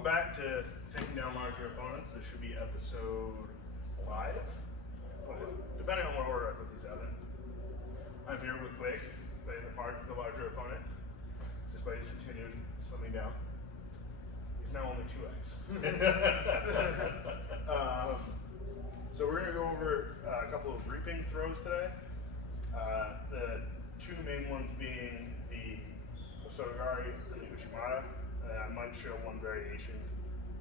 Welcome back to Taking Down Larger Opponents. This should be episode 5, depending on what order I put these out in. I'm here with Blake, playing the part of the larger opponent, despite his continued slimming down. He's now only 2x. So we're going to go over a couple of reaping throws today. The two main ones being the Osotogari and the Uchimata. I might show one variation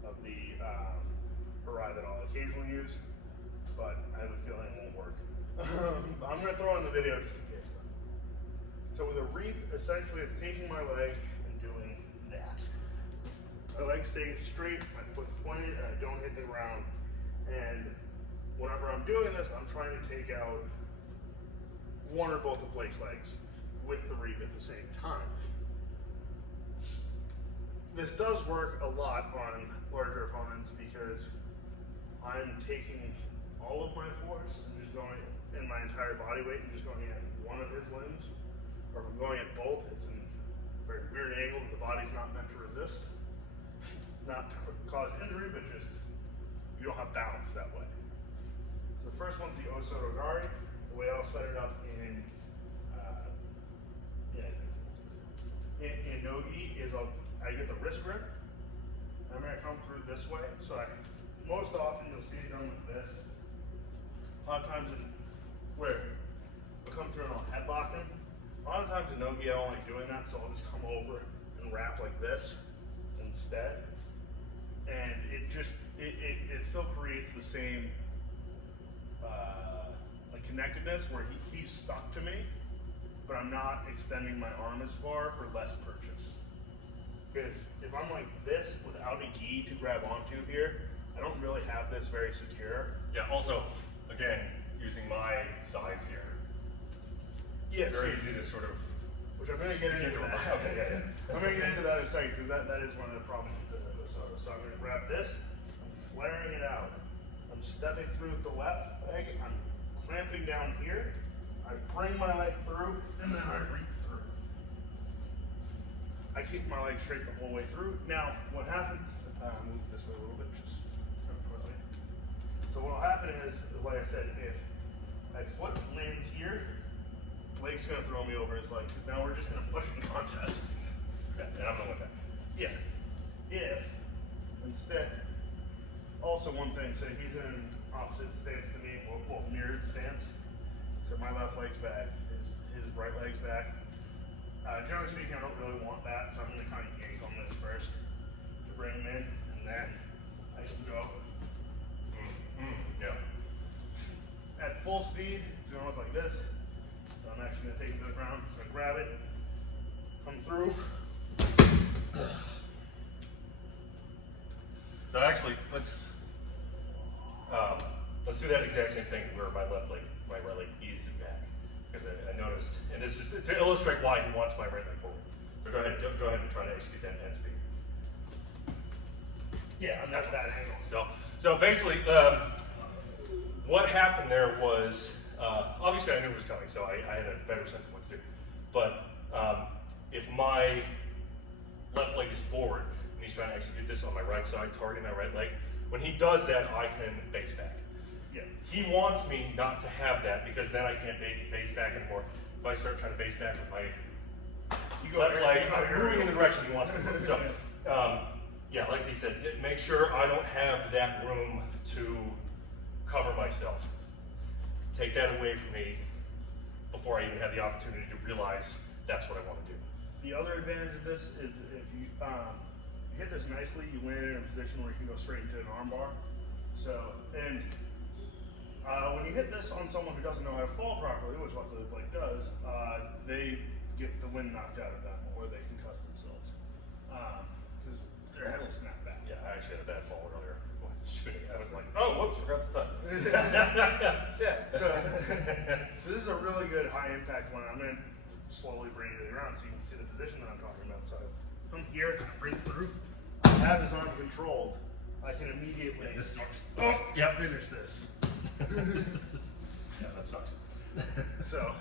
of the Harai that I'll occasionally use, but I have a feeling it won't work. I'm going to throw it in the video just in case though. So with a reap, essentially it's taking my leg and doing that. My leg stays straight, my foot's pointed, and I don't hit the ground. And whenever I'm doing this, I'm trying to take out one or both of Blake's legs with the reap at the same time. This does work a lot on larger opponents because I'm taking all of my force and just going in my entire body weight and just going at one of his limbs. Or if I'm going at both, it's in a very weird angle that the body's not meant to resist. Not to cause injury, but just you don't have balance that way. So the first one's the Osotogari. The way I'll set it up in Nogi is I get the wrist grip. I'm going to come through this way. So most often you'll see it done with this. A lot of times where I'll come through and I'll headlock him. A lot of times in Nogi I don't like doing that, so I'll just come over and wrap like this instead. And it still creates the same like connectedness where he's stuck to me, but I'm not extending my arm as far for less purchase. Because if I'm like this without a gi to grab onto here, I don't really have this very secure. Yeah, also, again, using my size here. Yes. Very easy to sort of... Which I'm going to get into that. Okay, yeah. I'm going to get into that in a second because that is one of the problems with the Osoto. So I'm going to grab this, I'm flaring it out. I'm stepping through with the left leg, I'm clamping down here, I bring my leg through, and then I reach through. I keep my leg straight the whole way through. Now, what happens, move this way a little bit, just quickly. So what will happen is, like I said, if my foot lands here, Blake's gonna throw me over his leg, because now we're just in a pushing contest. Yeah, and I'm gonna win that. Yeah. If, instead, also one thing, so he's in opposite stance to me, well mirrored stance. So my left leg's back, his right leg's back. Generally speaking, I don't really want that, so I'm going to kind of yank on this first to bring him in, and then I can go. Yeah. At full speed, it's going to look like this. So I'm actually going to take him to the ground, so I grab it, come through. So actually, let's do that exact same thing where my right leg eases back. Because I noticed, and this is to illustrate why he wants my right leg forward. So go ahead and try to execute that at speed. Yeah, and that's that angle. So basically, what happened there was, obviously I knew it was coming, so I had a better sense of what to do. But if my left leg is forward, and he's trying to execute this on my right side, targeting my right leg, when he does that, I can base back. Yeah. He wants me not to have that because then I can't base back anymore. If I start trying to base back with my left leg, I'm moving in the direction he wants me to move. So, yeah, like he said, make sure I don't have that room to cover myself. Take that away from me before I even have the opportunity to realize that's what I want to do. The other advantage of this is if you hit this nicely, you land in a position where you can go straight into an armbar. So, and when you hit this on someone who doesn't know how to fall properly, which luckily Blake does, they get the wind knocked out of them or they concuss themselves because their head will snap back. Yeah, I actually had a bad fall earlier. I was like, oh, whoops, forgot to touch. Yeah, so this is a really good high impact one. I'm going to slowly bring it around so you can see the position that I'm talking about. So I come here, I bring it through, I have his arm controlled. I can immediately finish this. Yeah, that sucks. So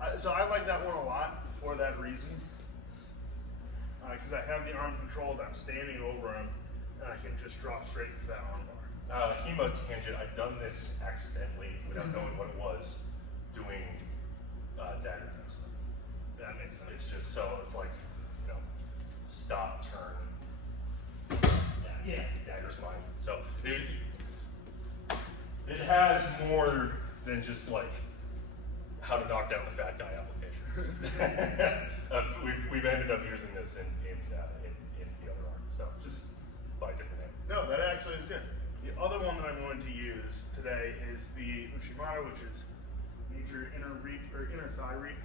I like that one a lot for that reason. Because I have the arm controlled, I'm standing over him, and I can just drop straight into that armbar. Hema tangent, I've done this accidentally without knowing what it was, doing dagger test. That makes sense. It's just so, it's like, you know, stop, turn. Yeah, dagger's mine. So it has more than just like how to knock down the fat guy application. We've ended up using this in the other arm, so just by a different name. No, that actually is good. The other one that I'm going to use today is the Uchimata, which is major inner reap or inner thigh reap.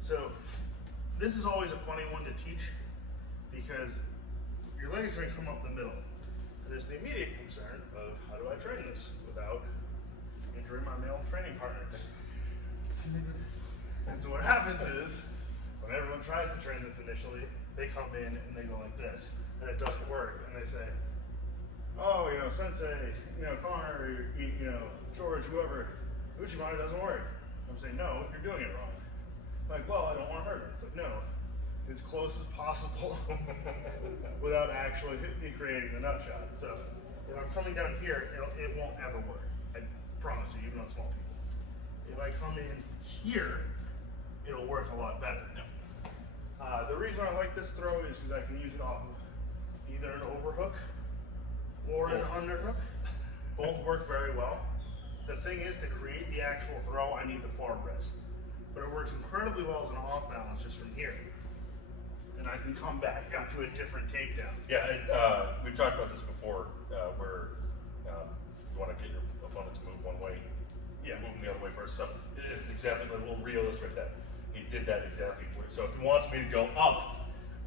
So this is always a funny one to teach because your legs are going to come up the middle. And there's the immediate concern of how do I train this without injuring my male training partners. And so what happens is, when everyone tries to train this initially, they come in and they go like this, and it doesn't work, and they say, oh, you know, Sensei, you know, Connor, or, you know, George, whoever, Uchimata doesn't work. I'm saying, no, you're doing it wrong. I'm like, well, I don't want to hurt it. It's like, no, as close as possible without actually creating the nut shot. So if I'm coming down here, it won't ever work. I promise you, even on small people. If I come in here, it'll work a lot better. The reason I like this throw is because I can use it off of either an overhook or an underhook. Both work very well. The thing is, to create the actual throw, I need the far wrist. But it works incredibly well as an off balance just from here. And I can come back into a different takedown. Yeah, we've talked about this before, where you want to get your opponent to move one way, move them the other way first. So it's exactly a little realist with that. He did that exactly. So if he wants me to go up,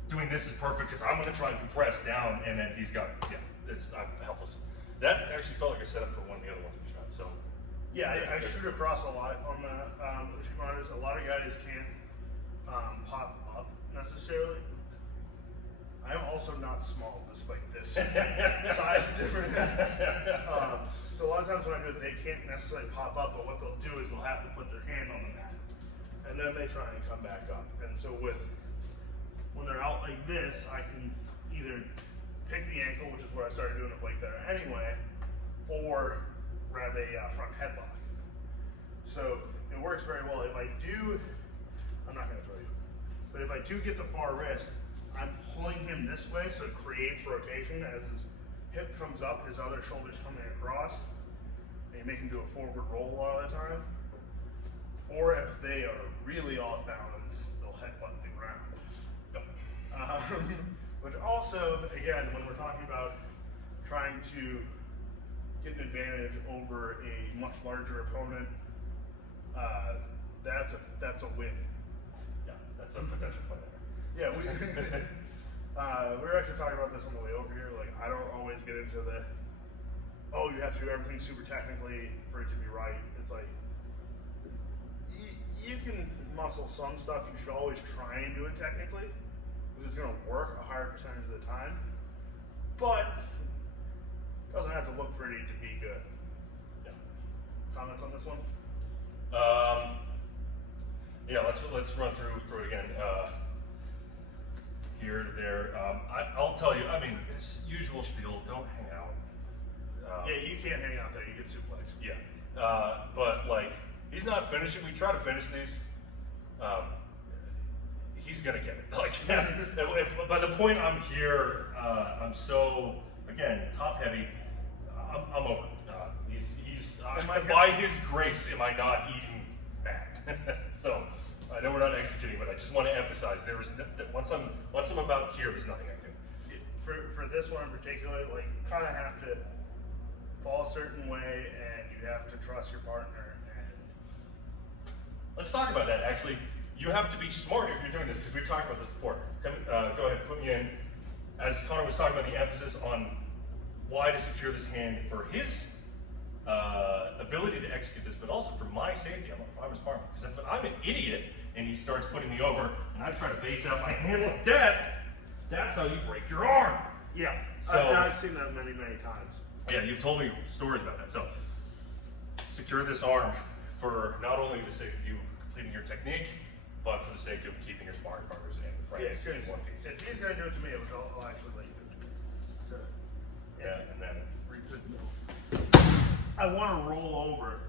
doing this is perfect because I'm going to try and compress down, and then he's got, I'm helpless. That actually felt like a setup for one of the other ones we shot. So yeah, I shoot across a lot on the Uchimatas. A lot of guys can't pop up necessarily. I'm also not small, despite this size difference. So a lot of times when I do it, they can't necessarily pop up, but what they'll do is they'll have to put their hand on the mat, and then they try and come back up. And so when they're out like this, I can either pick the ankle, which is where I started doing the Blake there anyway, or grab a front headlock. So it works very well. If I do, I'm not going to throw you, but if I do get the far wrist, I'm pulling him this way, so it creates rotation. As his hip comes up, his other shoulder's coming across, and you make him do a forward roll a lot of the time. Or if they are really off balance, they'll headbutt the ground. Which also, again, when we're talking about trying to get an advantage over a much larger opponent, that's a win. Yeah, that's a potential fight. Yeah, we were actually talking about this on the way over here. Like, I don't always get into the, oh, you have to do everything super technically for it to be right. It's like, you can muscle some stuff. You should always try and do it technically, because it's going to work a higher percentage of the time. But it doesn't have to look pretty to be good. Yeah. Comments on this one? Yeah, let's run through it again. Here to there. I'll tell you. I mean, it's usual spiel. Don't hang out. Yeah, you can't hang out there. You get suplexed. Yeah. But like, he's not finishing. We try to finish these. He's gonna get it. Like, if by the point I'm here, I'm so again top heavy. I'm over. He's by his grace, am I not eating fat? So I know we're not executing, but I just want to emphasize there is once I'm about here, there's nothing I can do. For this one in particular, like, you kind of have to fall a certain way, and you have to trust your partner. And let's talk about that. Actually, you have to be smart if you're doing this, because we've talked about this before. Go ahead, put me in. As Connor was talking about the emphasis on why to secure this hand for his ability to execute this, but also for my safety. If I was smart, because if I'm an idiot and he starts putting me over, and I try to base out my hand like that, that's how you break your arm. yeah, So I've seen that many times. yeah, you've told me stories about that. So secure this arm for not only the sake of you completing your technique, but for the sake of keeping your sparring partners and friends in one piece. If he's going to do it to me, I'll actually let you do it to me. So I want to roll over,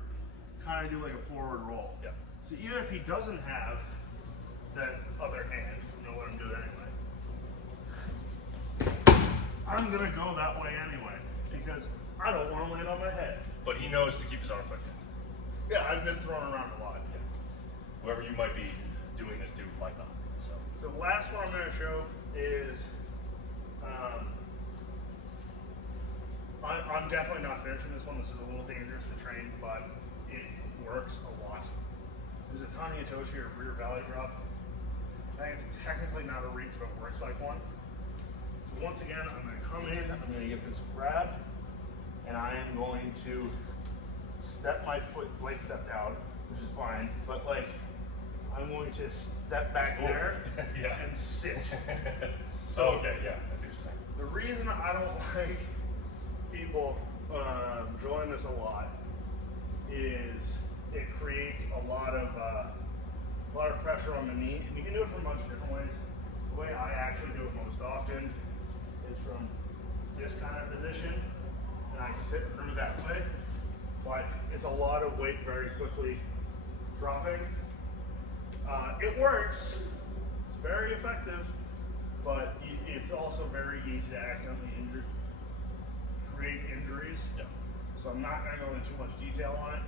kind of do like a forward roll. Yeah. So even if he doesn't have that other hand, I'm gonna let him do it anyway. I'm gonna go that way anyway because I don't want to land on my head. But he knows to keep his arm tucked in. Yeah, I've been thrown around a lot. Yeah. Whoever you might be doing this to might not. So the last one I'm going to show is, I'm definitely not finishing this one. This is a little dangerous to train, but it works a lot. This is a Tani Hitoshi or rear valley drop. I think it's technically not a reach, but it works like one. So once again, I'm going to come in, I'm going to get this grab, and I am going to step my foot, blade step down, which is fine, but like, I'm going to step back there Yeah. and sit. So, okay, yeah, I see what you're saying. The reason I don't like people drilling this a lot is it creates a lot of pressure on the knee, and you can do it from a bunch of different ways. The way I actually do it most often is from this kind of position, and I sit through that way. But it's a lot of weight very quickly dropping. It works. It's very effective, but it's also very easy to accidentally create injuries. Yeah. So I'm not going to go into too much detail on it.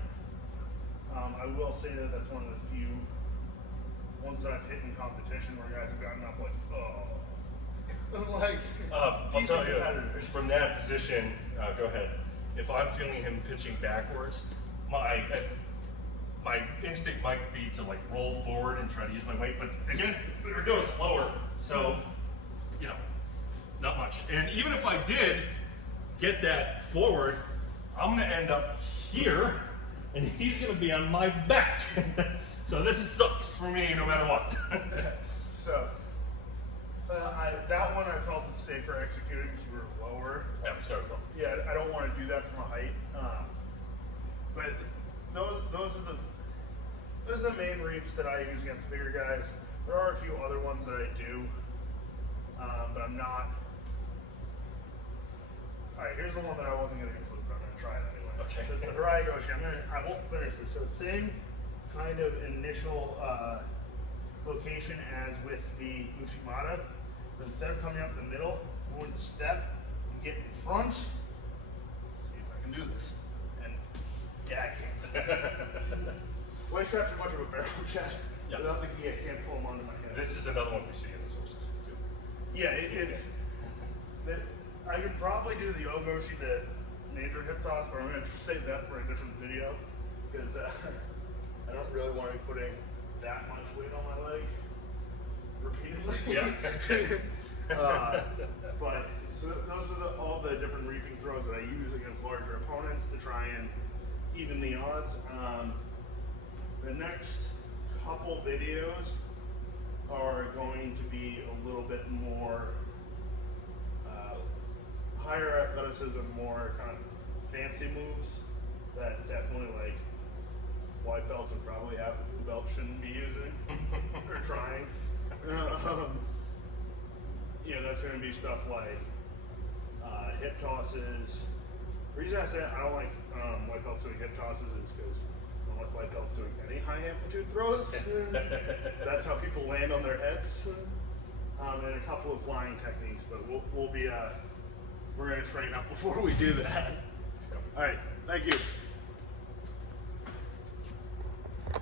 I will say that that's one of the few ones that I've hit in competition where guys have gotten up like, oh, like I'll decent tell you, competitors. from that position, go ahead. If I'm feeling him pitching backwards, my instinct might be to like roll forward and try to use my weight, but again, there it goes, lower. So, you know, not much. And even if I did get that forward, I'm gonna end up here, and he's gonna be on my back. So this sucks for me no matter what. So, that one I felt it's safer executing because we're lower. Yeah, we started well. Yeah, I don't want to do that from a height. But those are the main reefs that I use against bigger guys. There are a few other ones that I do, but I'm not. All right, here's the one that I wasn't going to include, but I'm going to try it anyway. Okay. So it's the Hirai Goshi. I won't finish this. So it's same kind of initial location as with the Uchimata, but instead of coming up the middle, I'm going to step and get in front. Let's see if I can do this. And yeah, I can't. Waist straps are much of a barrel chest. Yeah. Without the gi, I can't pull them onto my head. This is another one we see in the sources too. Yeah, I could probably do the Ogoshi, the major hip toss, but I'm going to save that for a different video because I don't really want to be putting that much weight on my leg repeatedly. Yeah. But so those are all the different reaping throws that I use against larger opponents to try and even the odds. The next couple videos are going to be a little bit more higher athleticism, more kind of fancy moves that definitely like white belts and probably half of blue belts shouldn't be using or trying. That's going to be stuff like hip tosses. The reason I say I don't like white belts doing hip tosses is because I don't like white belts doing any high amplitude throws. That's how people land on their heads. And a couple of flying techniques, but we're going to train up before we do that. All right, thank you.